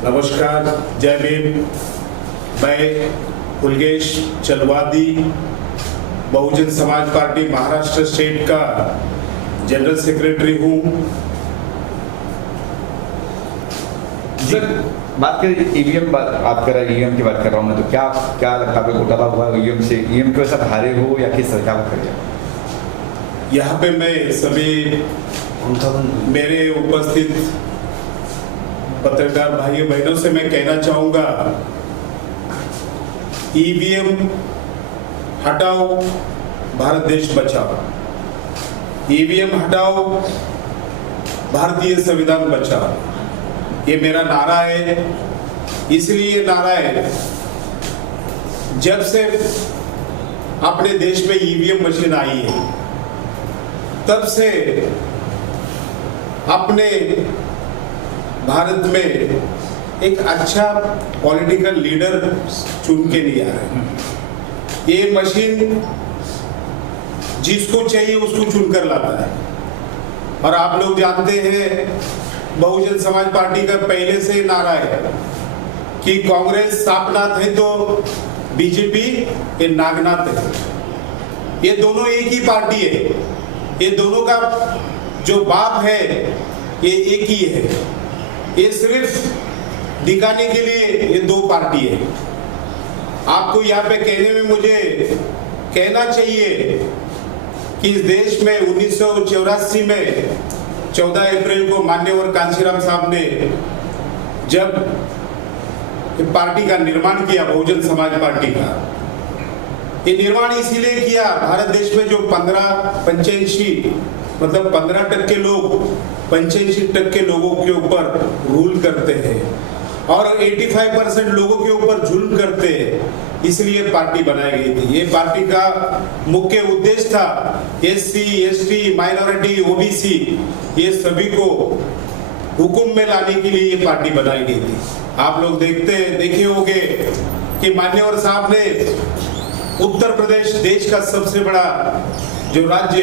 नमस्कार, जय भीम। मैं कुलगेश चलवादी बहुजन समाज पार्टी महाराष्ट्र स्टेट का जनरल सेक्रेटरी हूँ। सर, बात करें ईवीएम, आप कर रहे ईवीएम की बात कर रहा हूँ मैं, तो क्या क्या लगता है घोटाला हुआ ईवीएम से? ईवीएम की वजह से हारे हो या किस तरह क्या करिए? यहाँ पे मैं सभी मेरे उपस्थित पत्रकार भाइयों बहनों से मैं कहना चाहूँगा, ईवीएम हटाओ, भारत देश बचाओ। ईवीएम हटाओ, भारतीय संविधान बचाओ। ये मेरा नारा है। इसलिए नारा है, जब से अपने देश में ईवीएम मशीन आई है तब से अपने भारत में एक अच्छा पॉलिटिकल लीडर चुन के नहीं आ रहे। ये मशीन जिसको चाहिए उसको चुनकर लाता है। और आप लोग जानते हैं, बहुजन समाज पार्टी का पहले से नारा है कि कांग्रेस सापनाथ है तो बीजेपी ये नागनाथ है। ये दोनों एक ही पार्टी है। ये दोनों का जो बाप है ये एक ही है। ये सिर्फ दिखाने के लिए ये दो पार्टी है। आपको यहाँ पे कहने में मुझे कहना चाहिए कि इस देश में 1984 में 14 अप्रैल को मान्यवर कांशीराम साहब ने जब पार्टी का निर्माण किया, बहुजन समाज पार्टी का, ये निर्माण इसीलिए किया, भारत देश में जो 15% लोग 85% लोगों के ऊपर रूल करते हैं और 85% लोगों के ऊपर जुल्म करते हैं, इसलिए पार्टी बनाई गई थी। ये पार्टी का मुख्य उद्देश्य था एससी, एसटी, माइनॉरिटी, ओबीसी ये सभी को हुकुम में लाने के लिए ये पार्टी बनाई गई थी। आप लोग देखे होंगे कि मान्यवर साहब ने उत्तर प्रदेश देश का सबसे बड़ा जो राज्य,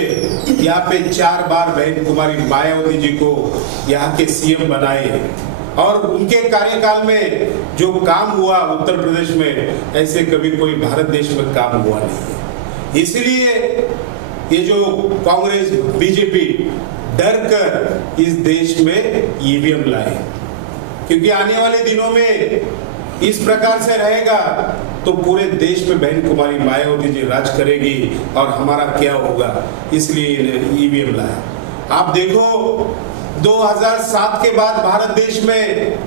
यहाँ पे 4 बार बहन कुमारी मायावती जी को यहाँ के सीएम बनाए और उनके कार्यकाल में जो काम हुआ उत्तर प्रदेश में, ऐसे कभी कोई भारत देश में काम हुआ नहीं है। इसलिए ये जो कांग्रेस बीजेपी डर कर इस देश में ईवीएम लाए, क्योंकि आने वाले दिनों में इस प्रकार से रहेगा तो पूरे देश में बहन कुमारी मायावती जी राज करेगी और हमारा क्या होगा, इसलिए ईवीएम लाया। आप देखो 2007 के बाद भारत देश में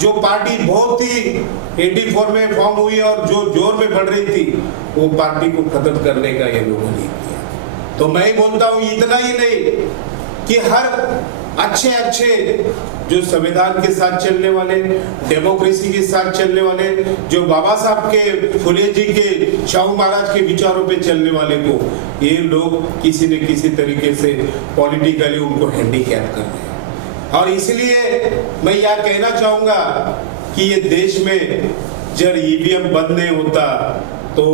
जो पार्टी बहुत ही 84 में फॉर्म हुई और जो जोर में बढ़ रही थी, वो पार्टी को खत्म करने का ये लोगों ने किया। तो मैं बोलता हूँ, इतना ही नहीं कि हर अच्छे जो संविधान के साथ चलने वाले, डेमोक्रेसी के साथ चलने वाले, जो बाबा साहब के, फुले जी के, शाहू महाराज के विचारों पे चलने वाले को ये लोग किसी न किसी तरीके से पॉलिटिकली उनको हैंडीकैप कर रहे हैं। और इसलिए मैं यह कहना चाहूंगा कि ये देश में जब ईवीएम बंद नहीं होता तो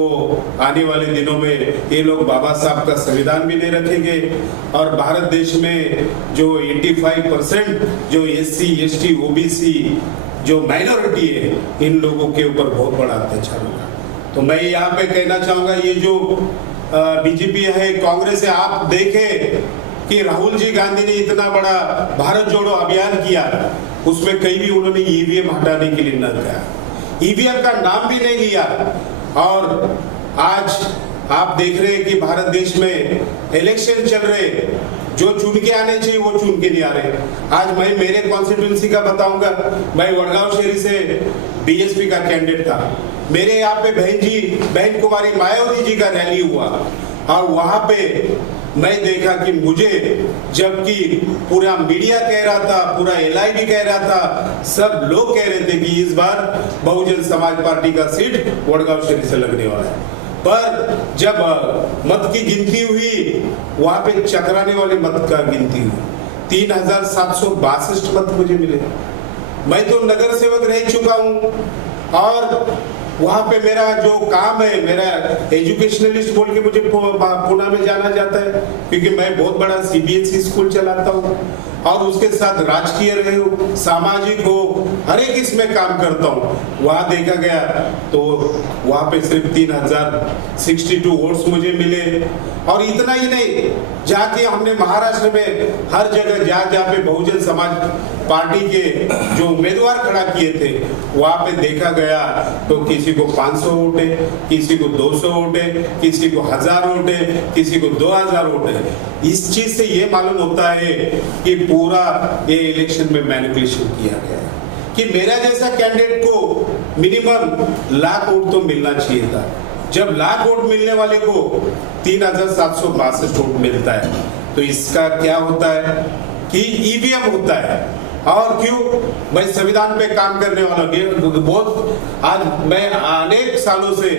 आने वाले दिनों में ये लोग बाबा साहब का संविधान भी नहीं रखेंगे और भारत देश में जो 85% जो एससी, एसटी, ओबीसी जो माइनॉरिटी है, इन लोगों के ऊपर बहुत बड़ा अत्याचार होगा। तो मैं यहाँ पे कहना चाहूंगा, ये जो बीजेपी है, कांग्रेस है, आप देखें कि राहुल जी गांधी ने इतना बड़ा भारत जोड़ो अभियान किया, उसमें कहीं भी उन्होंने ईवीएम हटाने के लिए न कहा, ईवीएम का नाम भी नहीं लिया। और आज आप देख रहे हैं कि भारत देश में इलेक्शन चल रहे, जो चुन के आने चाहिए वो चुन के नहीं आ रहे। आज मैं मेरे कॉन्स्टिट्यूंसी का बताऊंगा, मैं वडगांव शहरी से बीएसपी का कैंडिडेट था। मेरे यहाँ पे बहन कुमारी मायावती जी का रैली हुआ और वहां पे मैं देखा कि मुझे, जबकि पूरा मीडिया कह रहा था, पूरा एलआईडी कह रहा था, सब लोग कह रहे थे कि इस बार बहुजन समाज पार्टी का सीट वडगांव शहरी से लगने वाला है, पर जब मत की गिनती हुई, वहां पे चकराने वाले मत का गिनती हुई, 3762 मत मुझे मिले। मैं तो नगर सेवक रह चुका हूं और वहाँ पे मेरा जो काम है, मेरा एजुकेशनलिस्ट बोल के मुझे पुणे में जाना जाता है, क्योंकि मैं बहुत बड़ा सीबीएसई स्कूल चलाता हूँ। और उसके साथ राजकीय हो, सामाजिक हो, हर एक इसमें काम करता हूँ। वहाँ देखा गया तो वहाँ पे सिर्फ 3062 वोट्स मुझे मिले। और इतना ही नहीं, जाके हमने महाराष्ट्र में हर जगह जहाँ पे बहुजन समाज पार्टी के जो उम्मीदवार खड़ा किए थे वहाँ पे देखा गया तो किसी को 500 वोट है, किसी को 200 वोट है, किसी को 1000 वोट है, किसी को 2000 वोट है। इस चीज से ये मालूम होता है कि पूरा ये इलेक्शन में मैनिपुलेशन किया गया है कि मेरा जैसा कैंडिडेट को मिनिमम लाख वोट तो मिलना चाहिए था। जब लाख वोट मिलने वाले को 3762 वोट मिलता है तो इसका क्या होता है कि ईवीएम होता है। और क्यों? मैं संविधान पे काम करने वाला बहुत, आज मैं अनेक सालों से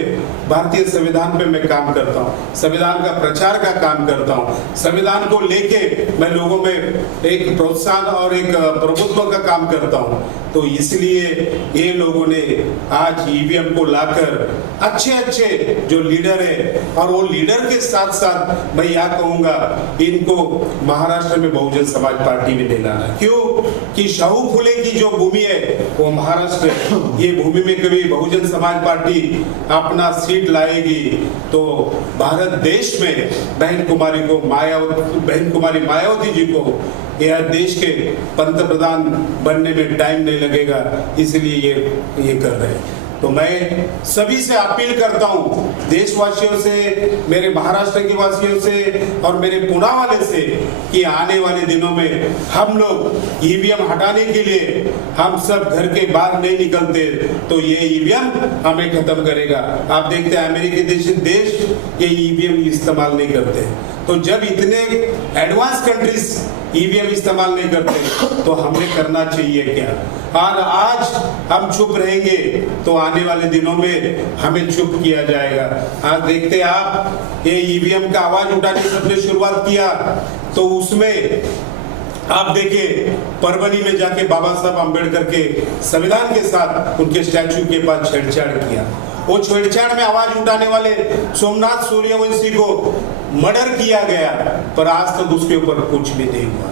भारतीय संविधान पे मैं काम करता हूँ, संविधान का प्रचार का काम करता हूँ, संविधान को लेके मैं लोगों में एक प्रोत्साहन और एक प्रभुत्व का काम करता हूँ। तो इसलिए ये लोगों ने आज ईवीएम को लाकर अच्छे अच्छे जो लीडर है, और वो लीडर के साथ साथ मैं यह कहूंगा इनको महाराष्ट्र में बहुजन समाज पार्टी में देना है। क्यों? कि शाहू फुले की जो भूमि है वो महाराष्ट्र है। ये भूमि में कभी बहुजन समाज पार्टी अपना सीट लाएगी तो भारत देश में बहन कुमारी मायावती जी को यह देश के पंतप्रधान बनने में टाइम नहीं लगेगा, इसलिए ये कर रहे हैं। तो मैं सभी से अपील करता हूं, देशवासियों से, मेरे महाराष्ट्र के वासियों से और मेरे पुणे वाले से, कि आने वाले दिनों में हम लोग ईवीएम हटाने के लिए हम सब घर के बाहर नहीं निकलते तो ये ईवीएम हमें खत्म करेगा। आप देखते हैं अमेरिकी देश ये ईवीएम इस्तेमाल नहीं करते, तो जब इतने एडवांस कंट्रीज ईवीएम इस्तेमाल नहीं करते तो हमें करना चाहिए क्या? और आज हम चुप रहेंगे तो आने वाले दिनों में हमें चुप किया जाएगा। आज देखते आप ये ईवीएम का आवाज उठाने सबने शुरुआत किया तो उसमें आप देखिए परभनी में जाके बाबा साहब अम्बेडकर के संविधान के साथ उनके स्टैच्यू के पास छेड़छाड़ किया। वो छेड़छाड़ में आवाज उठाने वाले सोमनाथ सूर्यवंशी को मर्डर किया गया, पर आज तक उसके ऊपर कुछ भी नहीं हुआ।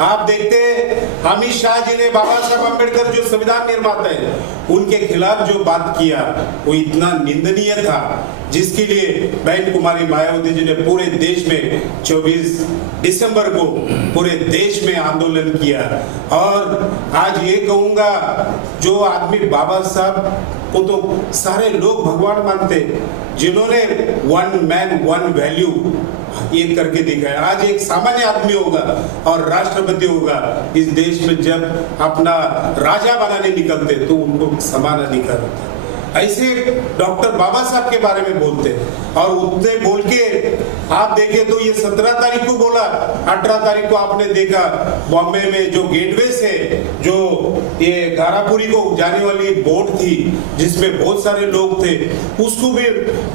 आप देखते अमित शाह जी ने बाबा साहब अम्बेडकर जो संविधान निर्माता है उनके खिलाफ जो बात किया वो इतना निंदनीय था, जिसके लिए बहन कुमारी मायावती जी ने पूरे देश में 24 दिसंबर को पूरे देश में आंदोलन किया। और आज ये कहूंगा, जो आदमी बाबा साहब को तो सारे लोग भगवान मानते, जिन्होंने वन मैन वन वैल्यू ये करके दिखाया, आज एक सामान्य आदमी होगा और राष्ट्रपति होगा इस देश में, जब अपना राजा बनाने निकलते तो उनको समान अधिकार होता। ऐसे डॉक्टर बाबा साहब के बारे में बोलते और उतने बोल के आप देखें तो ये 17 तारीख को बोला, 18 तारीख को आपने देखा बॉम्बे में जो गेटवे से जो ये गारापुरी को जाने वाली बोट थी जिसमें बहुत सारे लोग थे, उसको भी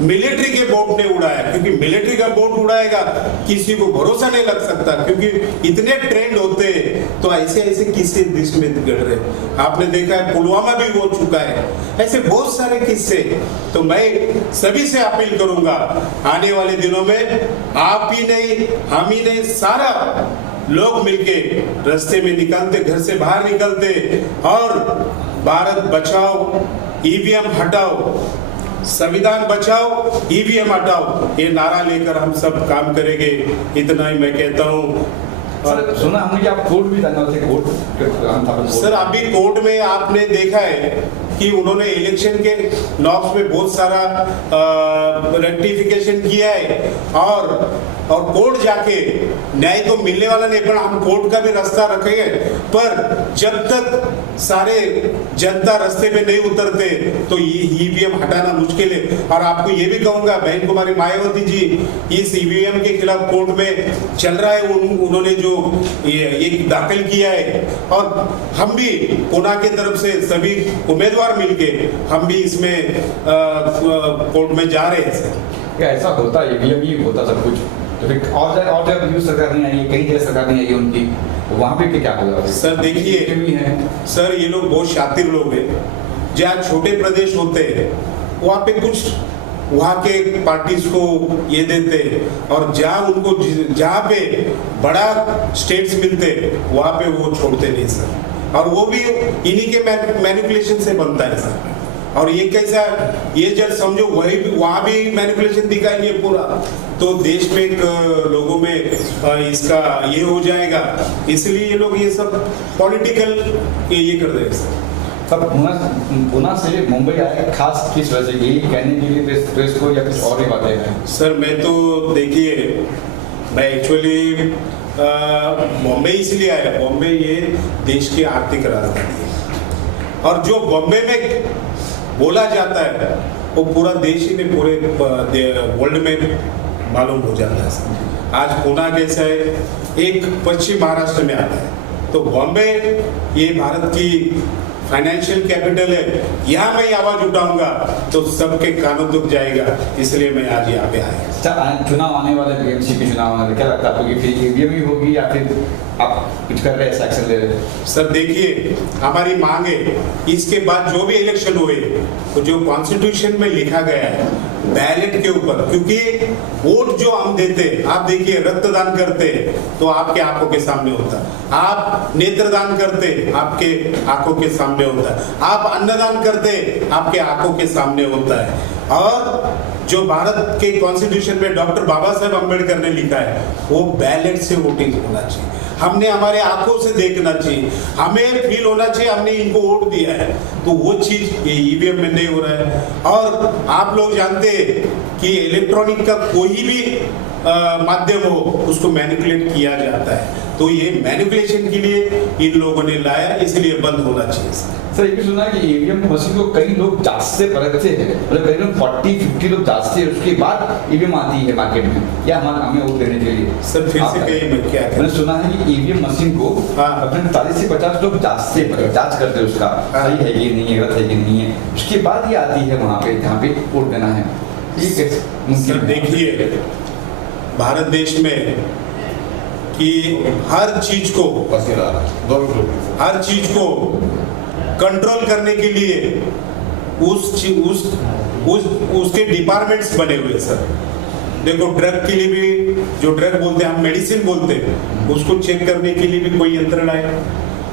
मिलिट्री के बोट ने उड़ाया, क्योंकि मिलिट्री का बोट उड़ाएगा किसी को भरोसा नहीं लग सकता, क्योंकि इतने ट्रेंड होते। तो ऐसे ऐसे किस्से देश में घट रहे, आपने देखा है पुलवामा भी हो चुका है, ऐसे बहुत सारे किस्से। तो मैं सभी से अपील करूंगा, आने वाले दिनों में आप ही नहीं, हम ही नहीं, सारा लोग मिलके रास्ते में निकलते, घर से बाहर निकलते और भारत बचाओ ईवीएम हटाओ, संविधान बचाओ ईवीएम हटाओ, ये नारा लेकर हम सब काम करेंगे। इतना ही मैं कहता हूँ। सर, सुना हमने कि आप कोर्ट भी जाने वाले थे, कोर्ट सर अभी कोर्ट में आपने देखा है कि उन्होंने इलेक्शन के नॉर्म्स में बहुत सारा रेक्टिफिकेशन किया है और कोर्ट जाके न्याय तो मिलने वाला नहीं, पर हम कोर्ट का भी रास्ता रखेंगे। पर जब तक सारे जनता रास्ते पे नहीं उतरते तो ईवीएम हटाना मुश्किल है। और आपको ये भी कहूंगा, बहन कुमारी मायावती जी इस ईवीएम के खिलाफ कोर्ट में चल रहा है, उन्होंने जो ये दाखिल किया है, और हम भी पुणे की तरफ से सभी उम्मीदवार मिलके हम भी इसमें कोर्ट में जा रहे हैं। क्या ऐसा होता है? ईवीएम ही होता सब कुछ, तो फिर और जब यूज सरकार नहीं आई, कई जगह सरकार नहीं आई उनकी, वहाँ पे क्या होगा? सर देखिए सर, ये लोग बहुत शातिर लोग हैं। जहाँ छोटे प्रदेश होते हैं वहाँ पे कुछ वहाँ के पार्टीज को ये देते और जहाँ पे बड़ा स्टेट्स मिलते वहाँ पे वो छोड़ते नहीं सर, और वो भी इन्हीं के मैनिपुलेशन से बनता है सर। और ये कैसा, ये जब समझो वही वहाँ भी मैनिपुलेशन दिखाएंगे पूरा, तो देश में लोगों में इसका ये हो जाएगा, इसलिए ये लोग ये सब पॉलिटिकल ये कर रहे हैं सर। तब पुणे से मुंबई आए खास किस वजह से, यही कहने के लिए प्रेस को या कुछ और भी बातें हैं? सर मैं तो देखिए, मैं एक्चुअली बॉम्बे इसलिए आया, बॉम्बे ये देश की आर्थिक राजधानी है, और जो बॉम्बे में बोला जाता है वो पूरा देश ही में, पूरे वर्ल्ड में मालूम हो जाता है सर। आज पुणे कैसा है, एक पश्चिम महाराष्ट्र में आता है, तो बॉम्बे ये भारत की फाइनेंशियल कैपिटल है, यहाँ मैं आवाज उठाऊंगा तो सबके कानों दुख जाएगा, इसलिए मैं आज यहाँ पे आया। चुनाव आने वाले, बीएमसी के चुनाव आने वाले, क्या लगता है आपको कि फिर ईवीएम ही होगी या फिर आप कुछ कर रहे हैं, एक्शन ले रहे हैं? सर देखिए, हमारी मांग है इसके बाद जो भी इलेक्शन हुए तो जो कॉन्स्टिट्यूशन में लिखा गया है बैलेट के ऊपर, क्योंकि वोट जो हम देते, आप देखिए रक्तदान करते तो आपके आंखों के सामने होता, आप नेत्रदान करते आपके आंखों के सामने होता है, आप अन्नदान करते आपके आंखों के सामने होता है। और जो भारत के कॉन्स्टिट्यूशन में डॉक्टर बाबा साहेब अम्बेडकर ने लिखा है वो बैलेट से वोटिंग होना चाहिए, हमने हमारे आंखों से देखना चाहिए, हमें फील होना चाहिए हमने इनको वोट दिया है, तो वो चीज ये ईवीएम में नहीं हो रहा है। और आप लोग जानते हैं कि इलेक्ट्रॉनिक का कोई भी माध्यम हो उसको मैनिपुलेट किया जाता है, तो ये मैनिपुलेशन के लिए इन लोगों ने लाया, इसलिए बंद होना चाहिए। सर ये भी सुना कि ईवीएम मशीन को कई लोग जांचते परखते हैं, मतलब कई लोग 40-50 लोग जांचते हैं, उसके बाद ईवीएम आती है मार्केट में, या हमें वोट देने के लिए। सर फिर से कहीं में क्या मैंने सुना है कि ईवीएम मशीन को अपने 40 से 50 लोग जांच करते हैं उसका, सही है ये नहीं है, गलत है ये नहीं है, उसके बाद ये आती है वहाँ पे जहाँ पे वोट देना है। ठीक है सर, देखिए भारत देश में कि हर चीज को कंट्रोल करने के लिए उसके डिपार्टमेंट्स बने हुए सर। देखो ड्रग के लिए भी, जो ड्रग बोलते हैं हम मेडिसिन बोलते हैं, उसको चेक करने के लिए भी कोई यंत्रणा है।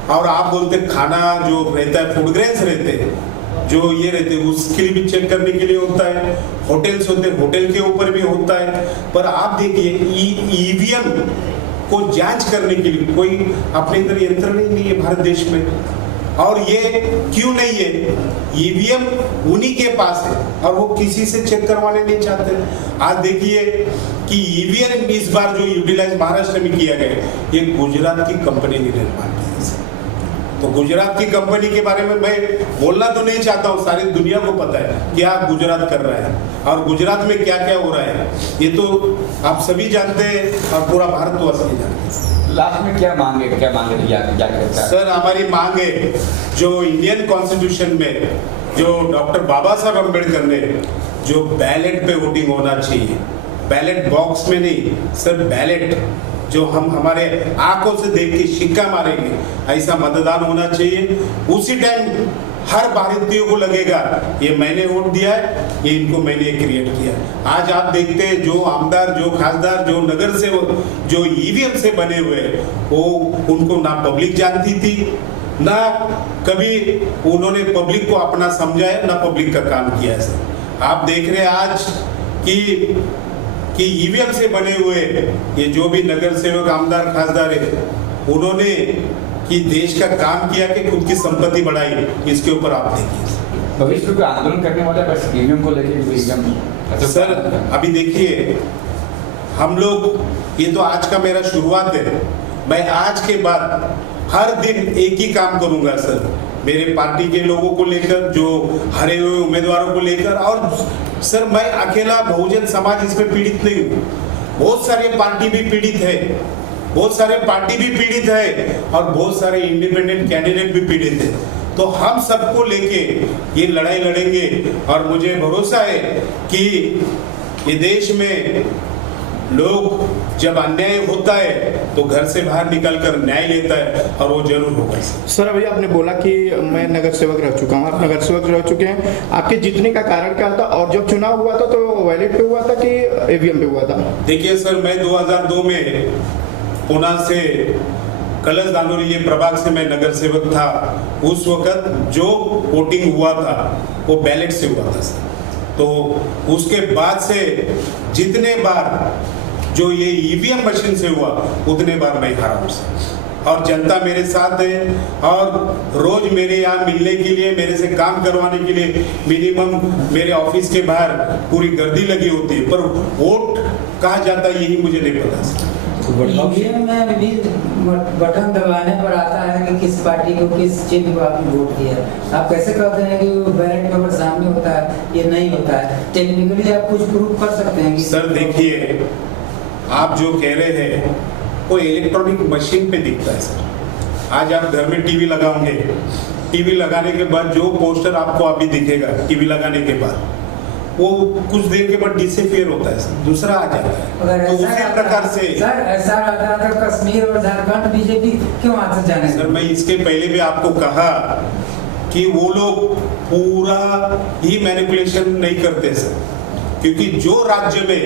और आप बोलते खाना जो रहता है, फूड ग्रेन्स रहते हैं जो ये रहते हैं, उसके लिए भी चेक करने के लिए होता है। होटल्स होते हैं, होटल के ऊपर भी होता है। पर आप देखिए ईवीएम को जांच करने के लिए कोई अपने अंदर यंत्रणा ही नहीं है भारत देश में। और ये क्यों नहीं है? ईवीएम उन्हीं के पास है और वो किसी से चेक करवाने नहीं चाहते। आज देखिए कि ईवीएम इस बार जो यूटिलाइज महाराष्ट्र में किया गया, ये गुजरात की कंपनी ने निर्माण किया। तो गुजरात की कंपनी के बारे में मैं बोलना तो नहीं चाहता हूँ, सारी दुनिया को पता है क्या गुजरात कर रहा है और गुजरात में क्या क्या हो रहा है, ये तो आप सभी जानते हैं और पूरा भारतवासी जानते हैं। लास्ट में क्या मांगे क्या करता है? सर हमारी मांग है, जो इंडियन कॉन्स्टिट्यूशन में जो डॉक्टर बाबा साहब अम्बेडकर ने जो बैलेट पे वोटिंग होना चाहिए, बैलेट बॉक्स में नहीं सर, बैलेट जो हम हमारे आंखों से देख के सिक्का मारेंगे, ऐसा मतदान होना चाहिए। उसी टाइम हर भारतीय को लगेगा ये मैंने वोट दिया है, ये इनको मैंने क्रिएट किया। आज आप देखते हैं जो आमदार, जो खासदार, जो नगर सेवक जो ईवीएम से बने हुए, वो उनको ना पब्लिक जानती थी, ना कभी उन्होंने पब्लिक को अपना समझा है, ना पब्लिक का काम किया है। सर आप देख रहे हैं आज कि ईवीएम से बने हुए ये जो भी नगर सेवक, आमदार, खासदार है, उन्होंने कि देश का काम किया कि खुद की संपत्ति बढ़ाई, इसके ऊपर आप देखिए। भविष्य में आंदोलन करने वाले बस ईवीएम को लेकर? सर अभी देखिए हम लोग, ये तो आज का मेरा शुरुआत है, मैं आज के बाद हर दिन एक ही काम करूंगा सर, मेरे पार्टी के लोगों को लेकर, जो हारे हुए उम्मीदवारों को लेकर। और सर मैं अकेला बहुजन समाज इसमें पीड़ित नहीं हूँ, बहुत सारे पार्टी भी पीड़ित है, बहुत सारे पार्टी भी पीड़ित है और बहुत सारे इंडिपेंडेंट कैंडिडेट भी पीड़ित है। तो हम सबको लेके ये लड़ाई लड़ेंगे और मुझे भरोसा है कि ये देश में लोग जब अन्याय होता है तो घर से बाहर निकलकर न्याय लेता है और वो जरूर होगा। सर अभी आपने बोला कि मैं नगर सेवक रह चुका हूँ, आप नगर सेवक रह चुके हैं, आपके जीतने का कारण क्या था और जब चुनाव हुआ था तो वैलेट पे हुआ था कि ईवीएम पे हुआ था? देखिए सर, मैं 2002 में पुणे से कलश दानोरी ये प्रभाग से मैं नगर सेवक था। उस वक्त जो वोटिंग हुआ था वो बैलेट से हुआ था सर। तो उसके बाद से जितने बार जो ये ईवीएम मशीन से हुआ उतने बार मैं हारा हूं सर। और जनता मेरे साथ है और रोज मेरे यहाँ मिलने के लिए, मेरे से काम करवाने के लिए मिनिमम मेरे ऑफिस के बाहर पूरी गर्दी लगी होती है, पर वोट कहाँ जाता है यही मुझे नहीं पता सर। ईवीएम में भी बटन दबाने पर आता है कि किस पार्टी को, किस चिन्ह को आपने वोट किया। आप कैसे कहते हैं कि वो बैलेट पेपर सामने होता है, ये नहीं होता है? टेक्निकली आप कुछ प्रूफ कर सकते हैं कि? सर देखिए, आप जो कह रहे हैं वो इलेक्ट्रॉनिक मशीन पे दिखता है सर। आज आप घर में टीवी लगाओगे, टीवी लगाने के बाद जो पोस्टर आपको अभी दिखेगा, टीवी लगाने के बाद वो कुछ देर के बाद डिसअपीयर होता है सर, दूसरा आ जाता है। तो उसी प्रकार से सर ऐसा रहता था कश्मीर और झारखंड बीजेपी क्यों हाथ से जाने? सर मैं इसके पहले भी आपको कहा कि वो लोग पूरा ही मैनिपुलेशन नहीं करते सर, क्योंकि जो राज्य में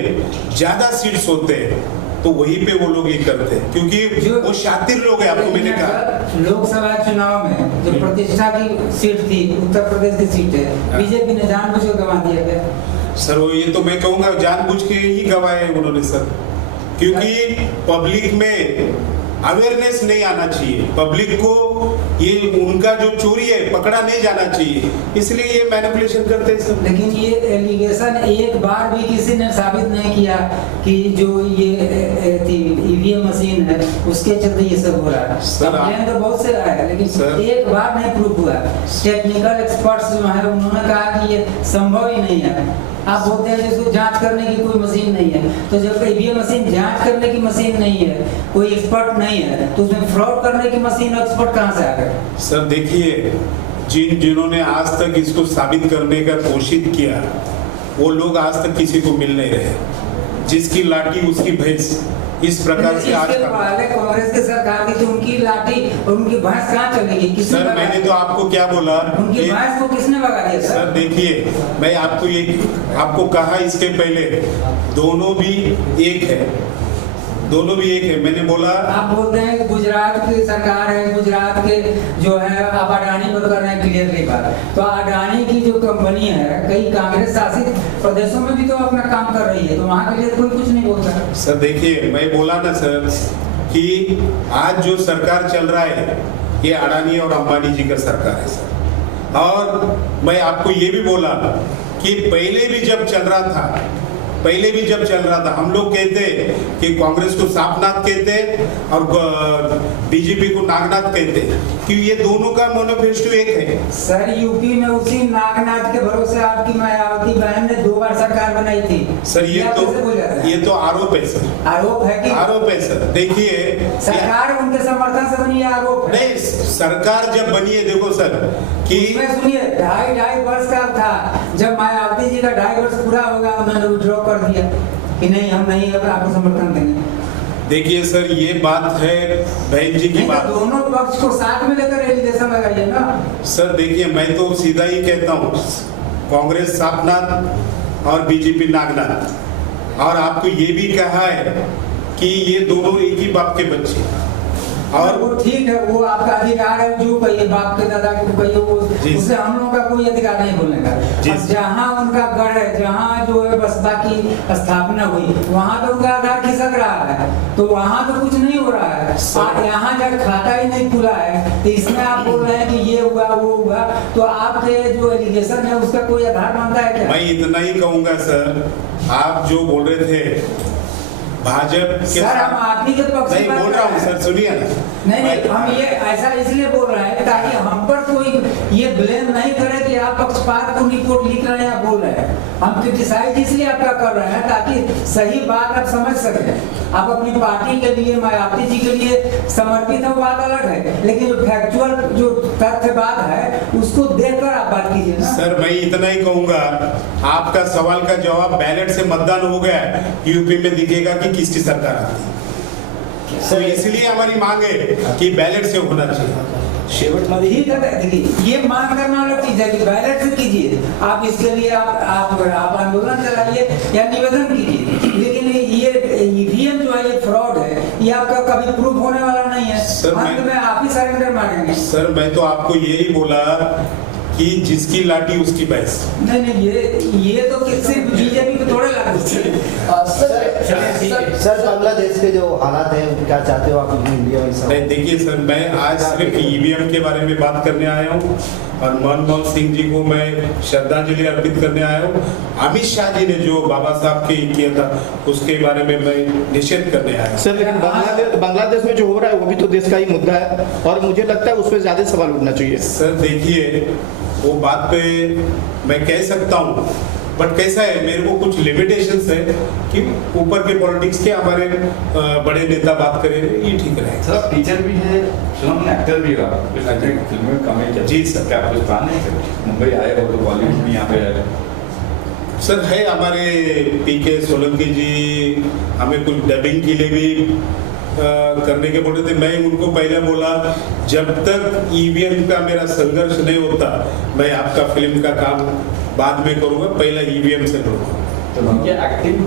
ज्यादा सीट्स होते हैं तो वहीं पे वो लोग ये करते हैं, क्योंकि वो शातिर लोग हैं। आपको मैंने कहा लोकसभा चुनाव में जो प्रतिष्ठा की सीट थी, उत्तर प्रदेश की सीट है, बीजेपी ने जानबूझ के गंवा दिया गया सर। वो ये तो मैं कहूंगा जानबूझ के ही गंवाए उन्होंने सर, क्योंकि पब्लिक में अवेयरनेस नहीं आना चाहिए। पब्लिक को ये उनका जो चोरी है पकड़ा नहीं जाना चाहिए, इसलिए ये मैनिपुलेशन करते हैं सब। लेकिन ये एलिगेशन एक बार भी किसी ने साबित नहीं किया कि जो ये ईवीएम मशीन है उसके चलते ये सब हो रहा है। कंप्लेन तो बहुत से आया है, लेकिन एक बार नहीं प्रूफ हुआ। टेक्निकल एक्सपर्ट्स जो है उन्होंने कहा कि ये संभव ही नहीं है। आप बोलते हैं जिसको जांच करने की कोई मशीन नहीं है, तो जब ईवीएम मशीन जांच करने की मशीन नहीं है, कोई एक्सपर्ट नहीं है, तो उसमें फ्रॉड करने की मशीन और एक्सपर्ट कहां से आ गए? सर देखिए, जिन्होंने आज तक इसको साबित करने का कोशिश किया वो लोग आज तक किसी को मिल नहीं रहे। जिसकी लाठी उसकी भैंस, इस प्रकार से आज कांग्रेस की सरकार की, तो उनकी लाठी और उनकी भैंस कहाँ चलेगी? सर मैंने तो आपको क्या बोला, उनकी भैंस को किसने भगा दिया? सर देखिए, मैं आपको कहा इसके पहले, दोनों भी एक है, दोनों भी एक है। मैंने बोला आप बोलते हैं गुजरात की सरकार है, गुजरात के जो है आप अडानी पर कर रहे हैं क्लियरली बात, तो अडानी की जो कंपनी है कई कांग्रेस शासित प्रदेशों में भी तो अपना काम कर रही है, तो वहाँ के लिए कोई कुछ नहीं बोलता। सर देखिए, मैं बोला ना सर कि आज जो सरकार चल रहा है ये अडानी और अंबानी जी का सरकार है सर। और मैं आपको ये भी बोला कि पहले भी जब चल रहा था हम लोग कहते कि कांग्रेस को सांपनाथ कहते और बीजेपी को नागनाथ कहते, कि ये दोनों का मैनिफेस्टो एक है। सर यूपी में उसी नागनाथ के भरोसे आपकी मायावती बहन ने 2 बार सरकार बनाई थी सर। ये तो आरोप है सर, आरोप है कि आरोप है सर। देखिए, सरकार उनके समर्थन से बनी है, आरोप है। नहीं, सरकार जब बनी है, देखो सर कि सुनिए, 2.5 वर्ष का था जब मायावती जी का 2.5 वर्ष पूरा होगा, उन्होंने विड्रॉ कर दिया कि नहीं हम नहीं अब आपको समर्थन देंगे। देखिए सर, ये बात है बहन जी की बात, दोनों पक्ष को साथ में लेकर एलिगेशन लगाइए ना सर। देखिए, मैं तो सीधा ही कहता हूँ, कांग्रेस सांपनाथ और बीजेपी नागनाथ। और आपको ये भी कहा है कि ये दोनों एक ही बाप के बच्चे, और वो ठीक है, वो आपका अधिकार है, जो कहिए बाप के दादा को कहिए, वो उससे हम लोगों का कोई अधिकार नहीं बोलने का। जहाँ उनका गढ़ है, जहाँ जो है बसपा की स्थापना हुई, वहाँ तो उनका आधार खिसक रहा है, तो वहाँ तो कुछ नहीं हो रहा है। यहाँ जब खाता ही नहीं खुला है, तो इसमें आप बोल रहे हैं कि ये हुआ वो हुआ, तो आपके जो एलिगेशन है उसका कोई आधार मानता है क्या? मैं इतना ही कहूँगा सर, आप जो बोल रहे थे भाजपा के, सर हम आप ही के पक्ष नहीं बोल रहा हूँ सर, सुनिए ना। नहीं हम ये ऐसा इसलिए बोल रहे हैं ताकि हम पर कोई ये ब्लेम नहीं करें कि आप पक्षपात को रिपोर्ट लिख रहे हैं या बोल रहे हैं। हम क्रिटिसाइज इसलिए आपका कर रहे हैं ताकि सही बात आप समझ सकें। आप अपनी पार्टी के लिए, मायावती जी के लिए समर्पित है, बात अलग है, लेकिन जो फैक्चुअल जो तथ्य बात है उसको देखकर आप बात कीजिए ना। सर मैं इतना ही कहूंगा, आपका सवाल का जवाब बैलेट से मतदान हो गया है, यूपी में दिखेगा कि किसकी सरकार आती है। तो इसलिए हमारी मांग है कि बैलेट से होना चाहिए। ठीक है, देखिए ये मांग करना अलग चीज है कि बैलेट से कीजिए, आप इसके लिए आप आंदोलन चलाइए या निवेदन कीजिए, लेकिन ये ईवीएम जो है ये फ्रॉड है, ये आपका कभी प्रूफ होने वाला नहीं है। अंत में आप ही सरेंडर मांगेंगे। सर मैं तो आपको यही बोला कि जिसकी लाठी उसकी भैंस। नहीं ये तो सिर्फ बीजेपी पे थोड़े लागू है। सर बांग्लादेश के जो हालात हैं क्या चाहते हो आप इंडिया में? नहीं देखिए सर, मैं आज सिर्फ ईवीएम के बारे में बात करने आया हूँ और मनमोहन सिंह जी को मैं श्रद्धांजलि अर्पित करने आया हूँ। अमित शाह जी ने जो बाबा साहब के किया था उसके बारे में मैं निषेध करने आया हूँ। सर लेकिन बांग्लादेश में जो हो रहा है वो भी तो देश का ही मुद्दा है और मुझे लगता है उस पर ज्यादा सवाल उठना चाहिए। सर देखिए वो बात पे मैं कह सकता हूँ, बट कैसा है मेरे को कुछ लिमिटेशंस है कि ऊपर के पॉलिटिक्स के हमारे बड़े नेता बात करें ये ठीक रहेगा। सर आप टीचर भी है, फिल्म में एक्टर भी रहा, फिल्म में कमाई किया। जी सर। क्या कुछ प्लान है मुंबई आए हो तो बॉलीवुड में यहाँ पे आए? सर है हमारे पीके सोलंकी जी हमें कुछ डबिंग के लिए भी करने के बोले थे। मैं उनको पहले बोला जब तक ईवीएम का मेरा संघर्ष नहीं होता मैं आपका फिल्म का काम बाद में करूंगा, पहला ईवीएम से करूंगा। तो उनके एक्टिंग